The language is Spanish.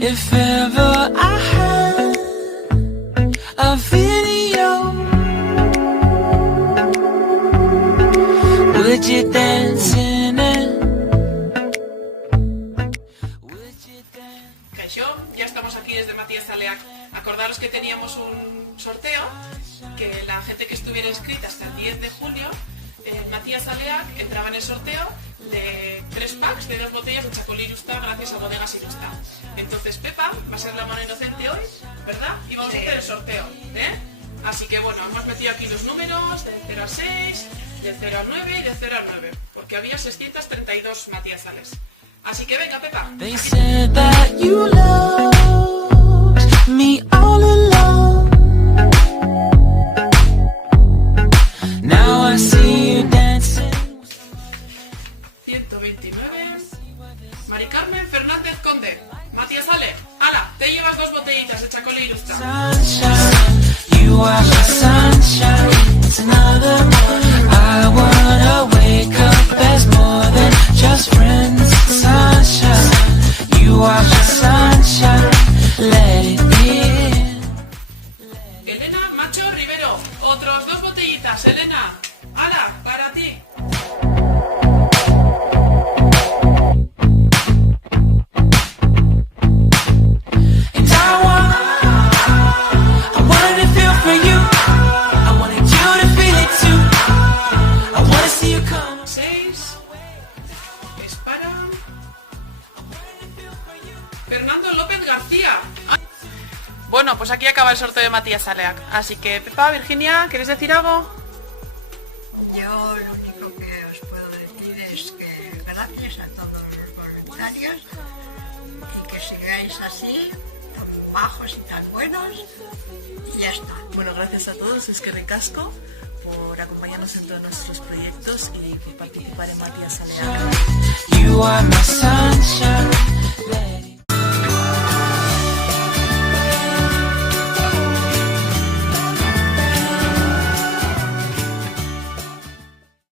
If ever I had a video, would you dance in it? Kaixo, ya estamos aquí desde Matías Aleak. Acordaros que teníamos un sorteo, que la gente que estuviera inscrita hasta el 10 de julio, Matías Aleak entraba en el sorteo de 3 packs de 2 botellas de Chacolí Irusta gracias a Bodegas Irusta. Entonces Pepa va a ser la mano inocente hoy, ¿verdad? Y vamos a hacer el sorteo, ¿eh? Así que bueno, hemos metido aquí los números del 0 a 6, del 0 a 9 y del 0 a 9, porque había 632 Matías Ales. Así que venga, Pepa. They said that you loved me all along. Now I see you dancing. 129. Mari Carmen Fernández Conde. Matías Ale, ¡hala! Te llevas 2 botellitas de Chacolí Irusta. Sunshine, you are my sunshine. It's another morning. I wanna wake up as more than just friends. Sunshine, you are my sunshine. Let it be. Elena Macho Rivero. Otros 2 botellitas, Elena. ¡Hala! Para ti. Fernando López García. Bueno, pues aquí acaba el sorteo de Matías Aleak. Así que, Pepa, Virginia, ¿queréis decir algo? Yo lo único que os puedo decir es que gracias a todos los voluntarios y que sigáis así, tan bajos y tan buenos, y ya está. Bueno, gracias a todos, es que ricasco por acompañarnos en todos nuestros proyectos y por participar en Matías Aleak. You are my sunshine.